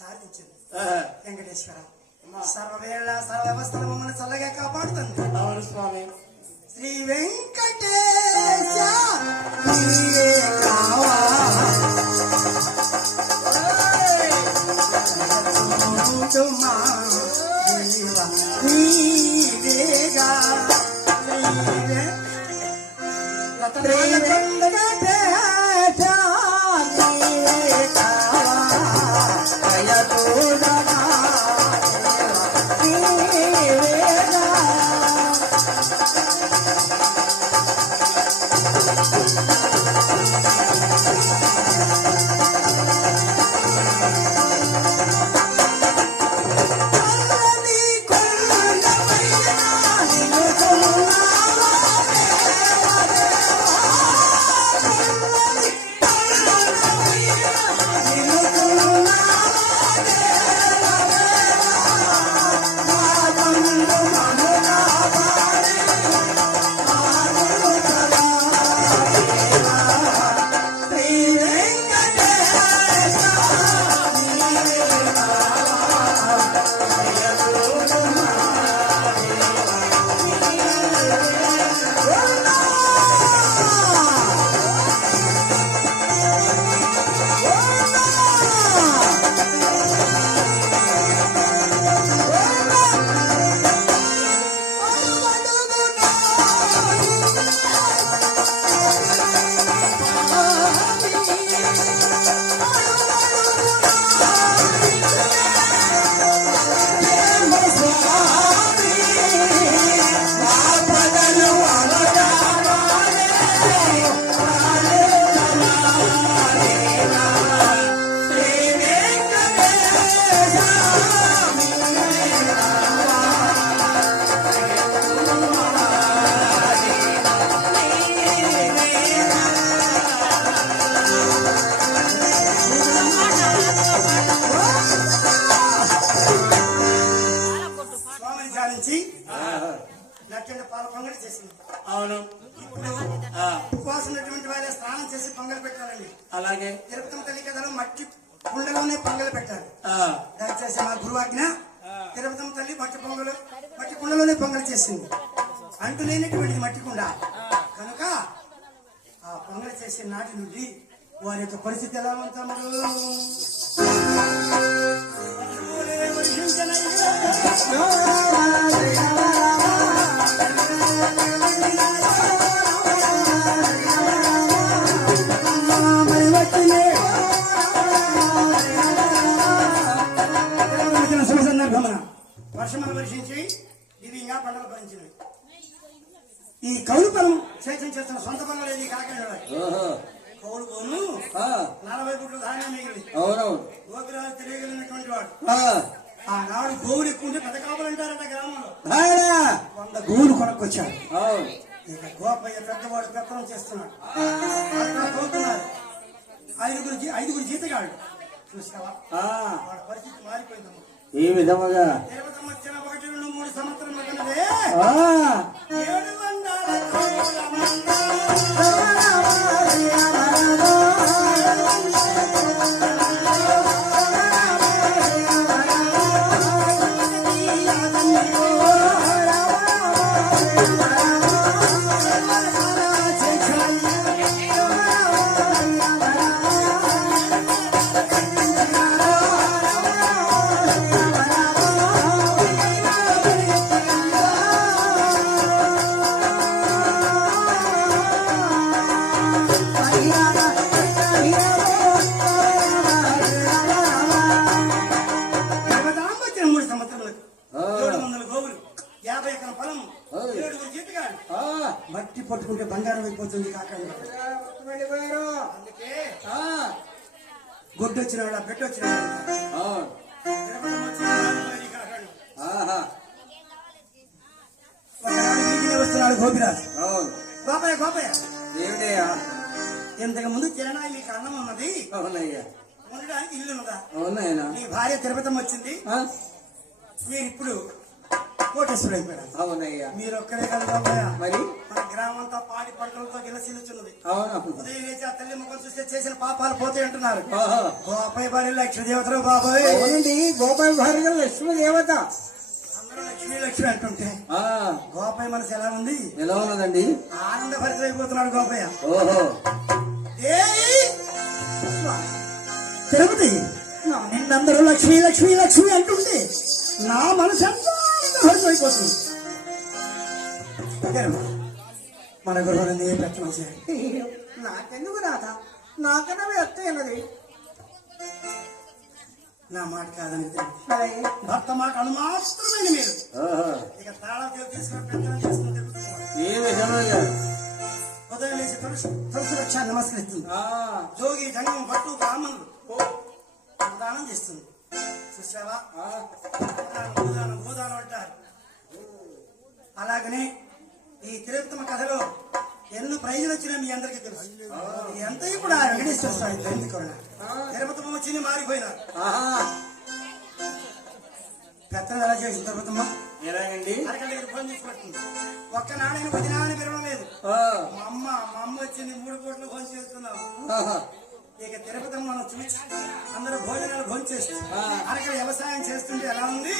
సాధించింది వెంకటేశ్వర. సర్వవేళ సర్వస్థల మమ్మల్ని చల్లగా కాపాడుతుంది. అవును స్వామి. శ్రీ వెంకటేశ అలాగే తిరుపతి తల్లి కథలో మట్టి కుండలోనే పొంగలు పెట్టాలి. దయచేసి మా గురువాజ్ఞ. తిరుపతి తల్లి మట్టి కుండలోనే పొంగలు చేసింది. అంటు లేనటువంటిది మట్టి కుండ కనుక ఆ పొంగలు చేసే నాటి నుండి వారి యొక్క పరిస్థితి ఎలా ఉంటాము. వర్షములు వర్షించి దివ్యంగా పంటలు ఫలించినవి. ఈ కౌలు పొలం సేద్యం చేస్తున్న సొంత పొలం లేదు. కాకినాడ కౌలు పోను 40 గుంటల ధాన్యం మిగిలింది. గోపిరాజు తెలియగలిగినటువంటి వాడు. ఆనాడు గోవులు ఎక్కువ ఉంటే పెద్ద కాపులు అంటారట గ్రామంలో. 100 గోవులు కొనుక్కొచ్చాడు. ఇక గోపయ్య పెద్దవాడు పెత్తనం చేస్తున్నాడు. చదువుతున్నారు. 5గురు జీతగాడు. చూసావా వాడి పరిస్థితి మారిపోయిందమ్మా. ఈ విధముగా 1, 2, 3 సంవత్సరం మట్టి పట్టుకుంటే బంగారం అయిపోతుంది. కాకండి అందుకే గొడ్డు వచ్చిన బిడ్డ వచ్చిన వస్తున్నాడు గోపిరాజు. గోపయ్య ఇంతకు ముందు కిరణా మీకు అన్నం ఉన్నది. ఉండడానికి ఇల్లు ఉన్నదా? నీ భార్య తిరుపతి వచ్చింది. మీరు ఇప్పుడు కోటేశ్వరుడు అయిపోయాడు. అవునయ్యా. మీరు ఒక్కడే కాదు బాబాయ్, మరి మన గ్రామం అంతా పాడి పంటలతో గిలసిల్లుచున్నది. అవును. ఉదయం లేచి ఆ తల్లి ముఖం చూస్తే చేసిన పాపాలు పోతాయి అంటున్నారు. ఆహా. గోపాయి భార్య లక్ష్మీ దేవతలు బాబాయ్. అవునండి, గోపాల భార్య లక్ష్మీ దేవత. అందరూ లక్ష్మీ లక్ష్మి అంటుంటే గోపాయి మనసు ఎలా ఉంది? ఎలా ఉన్నదండి? ఆనంద భరితమైపోతున్నాడు గోపయ్య. ఓహో. తిరుపతి నిన్నందరూ లక్ష్మీ లక్ష్మీ లక్ష్మి అంటుంటే నా మనసు ఎంతో హరిపోతుంది. మన గృహాన్ని ప్రయత్నం చేయాలి. నాకెందుకు రాదా? నాకన్నా ఎత్తైనది. నా మాట కాదని భర్త మాట అనుమాత్రమైన మీరు ఇక తాళం తీసుకుని ప్రయత్నం చేసుకుని తిరుగుతున్నారు. ఏ విషయంలో ఉదయం లేచి తులసి రక్ష నమస్కరిస్తుంది. జోగి జంగం పట్టు బ్రాహ్మణులు దానం చేస్తుంది. చూసావా, భూదానం అంటారు. అలాగనే ఈ తిరుపతమ్మ కథలో ఎన్నో ప్రైజులు వచ్చినా మీ అందరికీ తెలుసు. ఎంత ఇప్పుడు ఆ వెంకటేశ్వర స్వామి తిరుపతమ్మ వచ్చింది మారిపోయినారు. పెత్తనం ఎలా చేసింది తిరుపతమ్మ? ఎలాగండి? అరగంట ఫోన్ చేసి పెడుతుంది. ఒక్క నాణ్యని 10 నాణ్యని పెరగడం లేదు. మా అమ్మ వచ్చింది 3 కోట్లు ఫోన్ చేస్తున్నావు. ఇక తిరుపతి మనం చూసి అందరూ భోజనాలు భోజనం చేస్తూ అరగ వ్యవసాయం చేస్తుంటే ఎలా ఉంది?